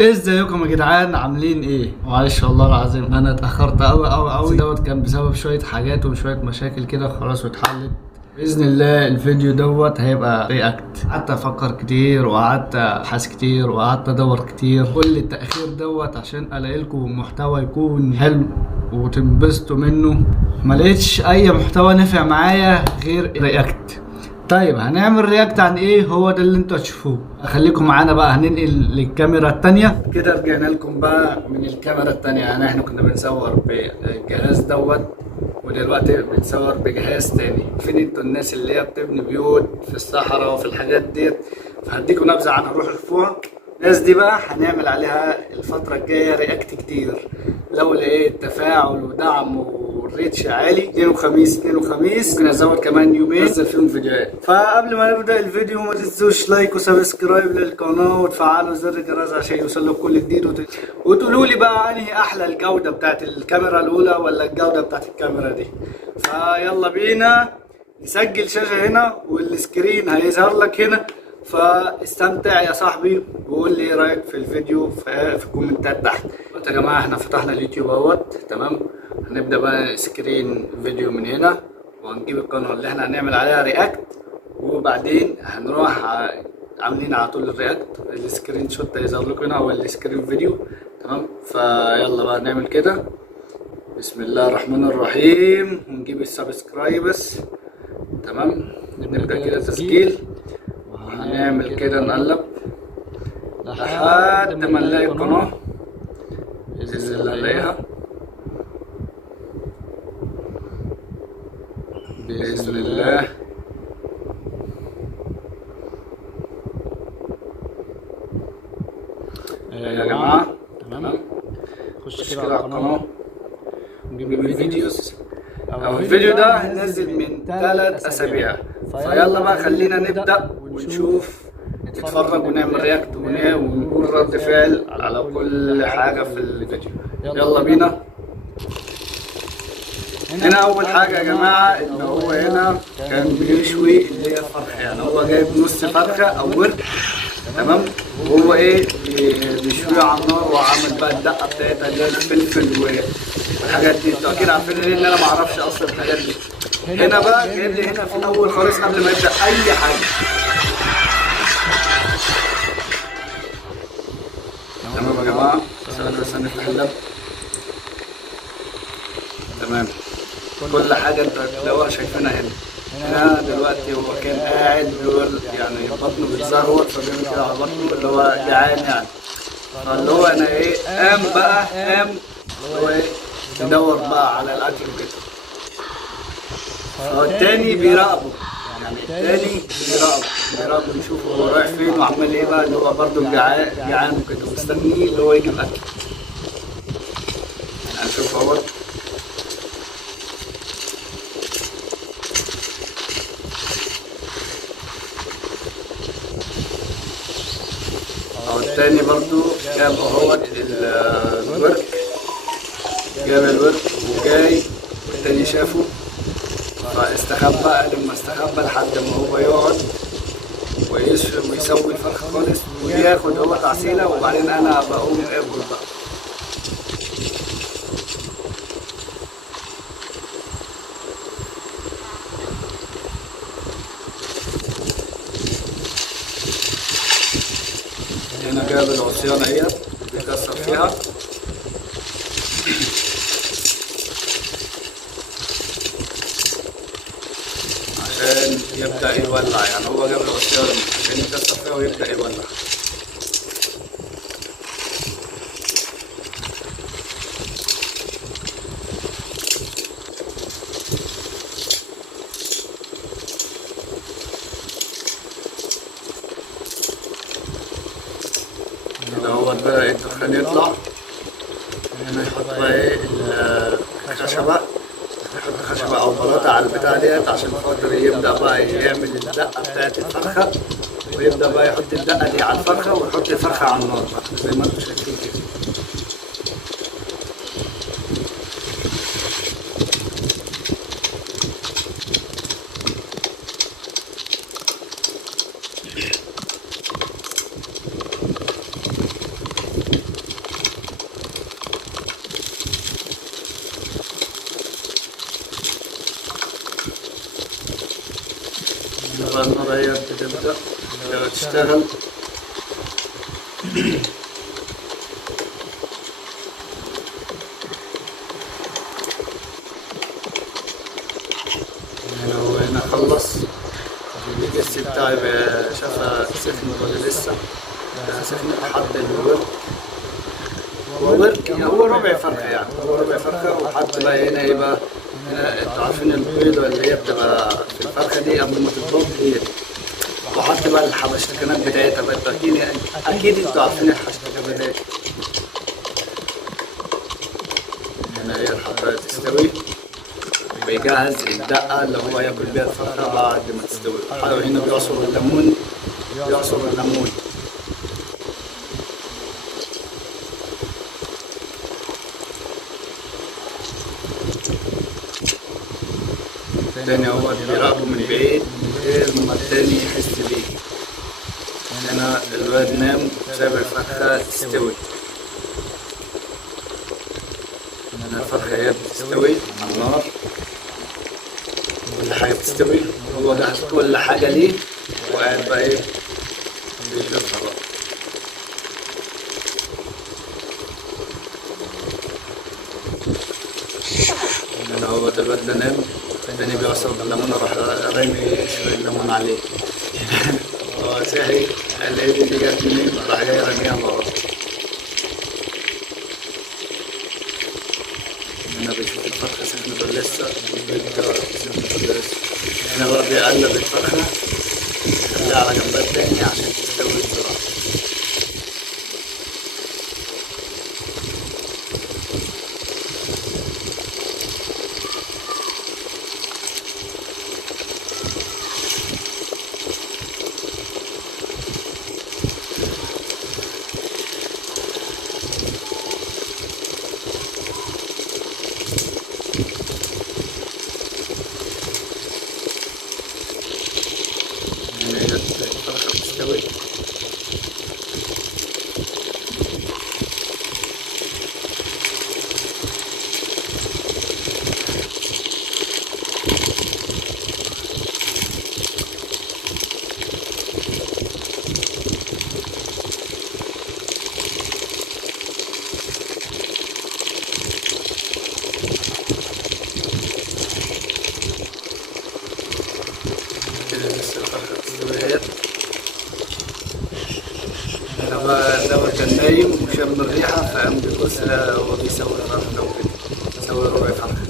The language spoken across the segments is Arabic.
ازيكم يا جدعان؟ عاملين ايه؟ معلش والله العظيم انا اتاخرت قوي دوت كان بسبب شويه حاجات وشويه مشاكل كده خلاص واتحلت. باذن الله الفيديو دوت هيبقى رياكت. قعدت افكر كتير وقعدت ابحث كتير وقعدت ادور كتير، كل التاخير دوت عشان الاقي لكم محتوى يكون حلو وتنبسطوا منه. ما لقيتش اي محتوى نفع معايا غير رياكت. طيب هنعمل رياكت عن ايه؟ هو ده اللي انتوا هتشوفوه. خليكم معانا بقى، هننقل للكاميرا التانية كده. رجعنا لكم بقى من الكاميرا التانية. يعني احنا كنا بنصور بالجهاز دوت ودلوقتي بنصور بجهاز تاني. فين انتوا الناس اللي هي بتبني بيوت في الصحراء وفي الحاجات ديت؟ فهديكم نبذة عنها، روحوا شوفوها. الناس دي بقى هنعمل عليها الفترة الجاية رياكت كتير لو لقيت تفاعل ودعم والريتش عالي. اثنين وخميس ممكن ازود كمان يومين انزل فيهم فيديوهات. فقبل ما نبدا الفيديو ما تنسوش لايك وسبسكرايب للقناه وتفعلوا زر الجرس عشان يوصلكم كل جديد وتقولوا لي بقى انهي احلى، الجوده بتاعت الكاميرا الاولى ولا الجوده بتاعت الكاميرا دي. فيلا بينا نسجل شاشه هنا والسكرين هيظهر لك هنا. فاستمتع يا صاحبي وقول لي ايه رايك في الفيديو في الكومنتات تحت. يا جماعه احنا فتحنا اليوتيوب اهوت، تمام. هنبدا بقى سكرين فيديو من هنا وهنجيب القناه اللي احنا هنعمل عليها رياكت، وبعدين هنروح عاملين على طول الرياكت. السكرين شوت هيظهر لكم هنا او السكرين فيديو، تمام. فيلا بقى نعمل كده. بسم الله الرحمن الرحيم. ونجيب السبسكرايبرز، تمام. نبدا كده تسجيل وهنعمل كده نقلب لحد ما نلاقي القناه. باذن الله نلاقيها باذن الله. يا جماعه تمام. خش كده على القناه ونجيب الفيديوز. الفيديو ده هننزل من 3 اسابيع. فيلا بقى خلينا نبدا ونشوف، نتفرج ونعمل رياكت ونقول رد فعل على كل حاجه في الفيديو. يلا بينا. هنا اول حاجه يا جماعه ان هو هنا كان بيشوي اللي هي فرخه. يعني هو جايب نص فرخه او ورك، تمام. وهو ايه بيشويها على النار وعامل بقى الدقه بتاعتها اللي هي الفلفل والحاجات دي. انتوا اكيد عارفين ليه ان انا ما اعرفش اصلا الحاجات دي. هنا بقى جايب لي هنا في الاول خالص قبل ما يبدا اي حاجه، تمام يا جماعه. بس هنفتح اللاب، تمام. كل حاجه انت هتلاقوها شايفينها هنا. هنا دلوقتي هو كان قاعد بيقول يعني بطنه بيتزغوط فبيعمل كده على بطنه اللي هو جعان يعني. فاللي هو انا ايه قام اللي هو ايه يدور بقى على الاكل وكده. فالتاني بيراقبه، يعني التاني بيراقبه يشوف هو رايح فين وعمال ايه بقى، اللي هو برضه جعان وكده ومستنيه اللي هو يجي الاكل. يعني شوف اهو التاني برضو جاب اهوت الورك، جاب الورك وجاي والتاني شافه فاستخبى. لما استخبى لحد ما هو يقعد ويسوي الفرخ خالص وياخد هو تعسيله، وبعدين انا بقوم اكل بقى. هنا جاب العصيانة اهيت بيكسر فيها عشان يبدأ يولع. يعني هو جاب العصيانة عشان يكسر فيها ويبدأ يولع. كده هو بدأ الدخان يطلع. هنا يحط بقى ايه الخشبة، يحط خشبة أو بلاطة على البتاع ديت عشان خاطر يبدأ بقى يعمل الدقة بتاعت الفرخة، ويبدأ بقى يحط الدقة دي على الفرخة ويحط الفرخة على النار زي ما انتم شايفين كده. تبدأ لو تشتغل. لو هنا خلص الجس بتاعي شافها سخنت ولا لسه. سخنت حط الورك. هو ورك يعني هو ربع فرخة، يعني هو ربع فرخة. وحط بقى هنا ايه بقى، هنا انتوا عارفين البيضة اللي هي بتبقى في الفرخة دي قبل ما تتبض دي، وحط بقى الحبشتكنات بتاعتها بقى. اكيد يعني اكيد انتوا عارفين الحبشتكنات بتاعتها. هنا هي الحباية تستوي، بيجهز الدقة اللي هو ياكل بيها الفرخة بعد ما تستوي. هنا بيعصر الليمون، بيعصر الليمون. التاني هو بيراقبه من بعيد من غير ما التاني يحس بيه. هنا الواد نام ساب الفرخة تستوي. هنا الفرخة هي بتستوي على النار، كل حاجة بتستوي. هو جهز كل حاجة ليه وقاعد بقى ايه بيشوفها بقى. هنا هو الواد ده نام، التاني بيعصر الليمون، راح رامي شوية الليمون عليه. هو صحي قال ايه دي جت منين، راح جاي راميها ورا. هنا بيشوف الفرخة سخنت ولا لسه، والبيض سخنت ولا لسه. هنا بقى بيقلب الفرخة يخليها على جنبها التاني عشان تستوي بسرعة. الفرخة بتستوي. كده لسه الفرخة بتستوي. أنا بقى دوت كان نايم وشم الريحة فقام بيبص لها هو بيسوي الفرخة وكده، بيسوي ربع فرخة.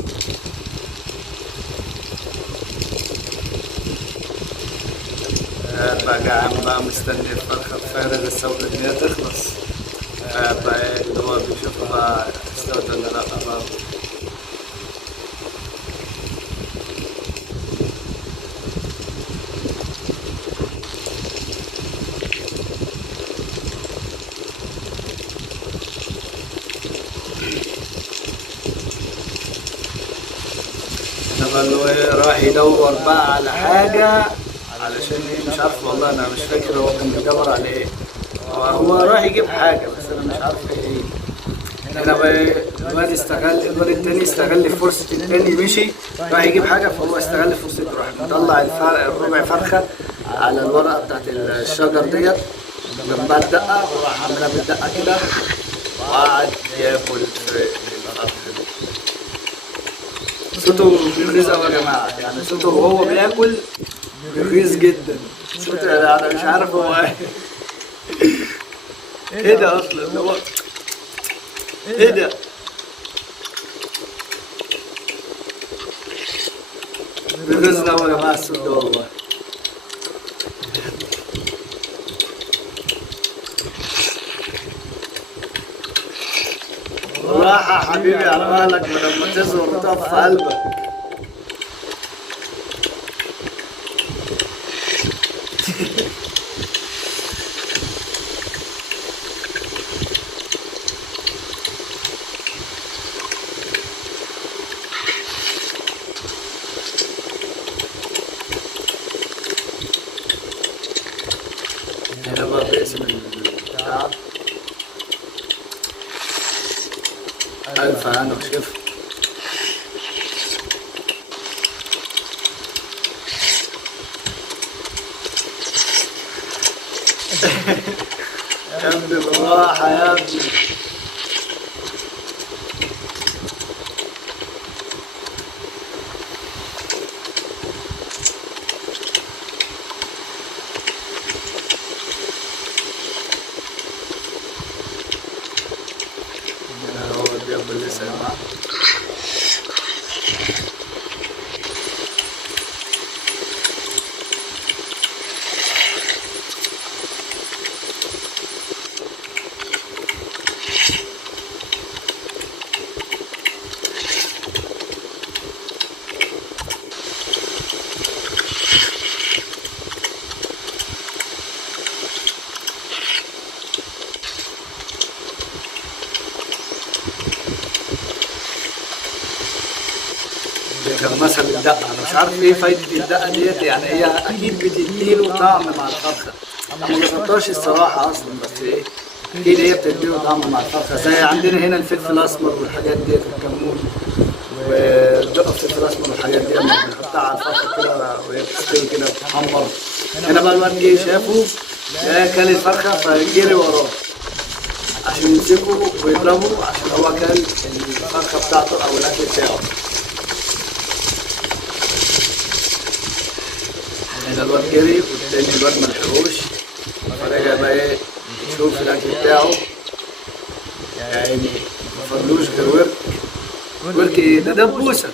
بقى جعان بقى مستني الفرخة بفارغ الصبر إن هي تخلص. بقى اللي هو بيشوفها بقى استوت ولا لأ بقى. اللي هو راح يدور بقى على حاجة علشان ايه مش عارف والله، انا مش فاكر هو كان بيدور على ايه. هو راح يجيب حاجة بس انا مش عارف ايه. هنا بقى الواد التاني استغل فرصة التاني مشي راح يجيب حاجة، فهو استغل فرصته راح مطلع الربع فرخة على الورقة بتاعت الشجر ديت جنبها الدقة، وراح عاملها بالدقة كده وقعد ياكل في الفرخة. صوته بيغيظ أوي يا جماعة، يعني صوته وهو بياكل بيغيظ جدا. صوته يعني أنا مش عارف هو ايه. ايه ده أصلا هو ايه ده؟ بيغيظنا أوي يا جماعة الصوت ده والله. راحة حبيبي على مهلك ولما تزور وتقف في قلبك. هنا بقى باسم البتاع ألف هنا وشفا. بالراحة يا ابني. هو بياكل لسه يا جماعة. ده كان مثل الدقة، أنا مش عارف إيه فايدة الدقة ديت، يعني هي أكيد بتديله طعم مع الفرخة. أنا ما جربتهاش الصراحة أصلا، بس إيه أكيد هي بتديله طعم مع الفرخة، زي عندنا هنا الفلفل الأسمر والحاجات ديت والكمون والدقة الفلفل الأسمر والحاجات دي لما بنحطها على الفرخة كده وهي بتستوي كده بتتحمر. هنا بقى الواد جه شافه ده كل الفرخة فجري وراه عشان يمسكه ويضربه عشان هو كل الفرخة بتاعته أو الأكل بتاعه. هنا الواد جري والتاني الواد ملحقوش، فرجع بقى ايه يشوف الأكل بتاعه، يعني مفضلوش غير ورك. ورك ايه ده؟ دبوسة.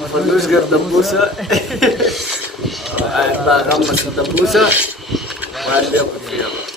مفضلوش غير دبوسة. قاعد بقى غمس الدبوسة وقاعد بياكل فيها بقى.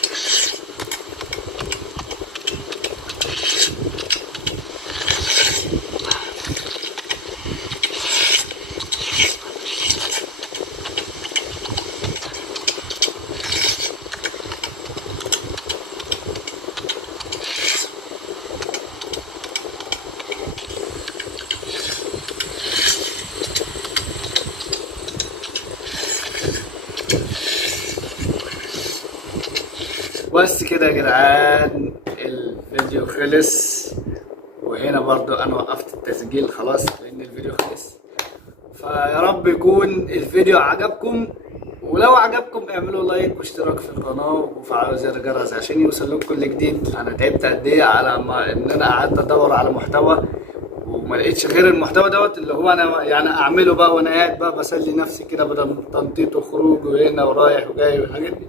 بس كده يا جدعان الفيديو خلص، وهنا برضو انا وقفت التسجيل خلاص لان الفيديو خلص. فيا رب يكون الفيديو عجبكم، ولو عجبكم اعملوا لايك واشتراك في القناة وفعلوا زر الجرس عشان يوصل لكم كل جديد. انا تعبت قد ايه على ما ان انا قعدت ادور على محتوى وما لقيتش غير المحتوى دوت اللي هو انا يعني اعمله بقى وانا قاعد بقى بسلي نفسي كده بدل من تنطيط وخروج وهنا ورايح وجاي والحاجات دي.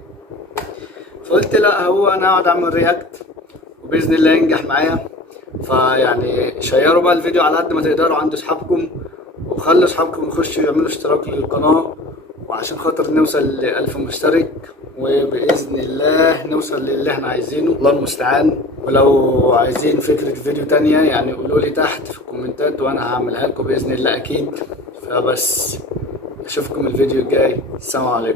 فقلت لا، هو انا اقعد اعمل رياكت وباذن الله ينجح معايا. فيعني شيروا بقى الفيديو على قد ما تقدروا عند اصحابكم، وخلوا اصحابكم يخشوا يعملوا اشتراك للقناه، وعشان خاطر نوصل ل1000 مشترك وباذن الله نوصل للي احنا عايزينه، الله المستعان. ولو عايزين فكره فيديو تانية يعني قولوا لي تحت في الكومنتات وانا هعملها لكم باذن الله اكيد. فبس اشوفكم الفيديو الجاي، السلام عليكم.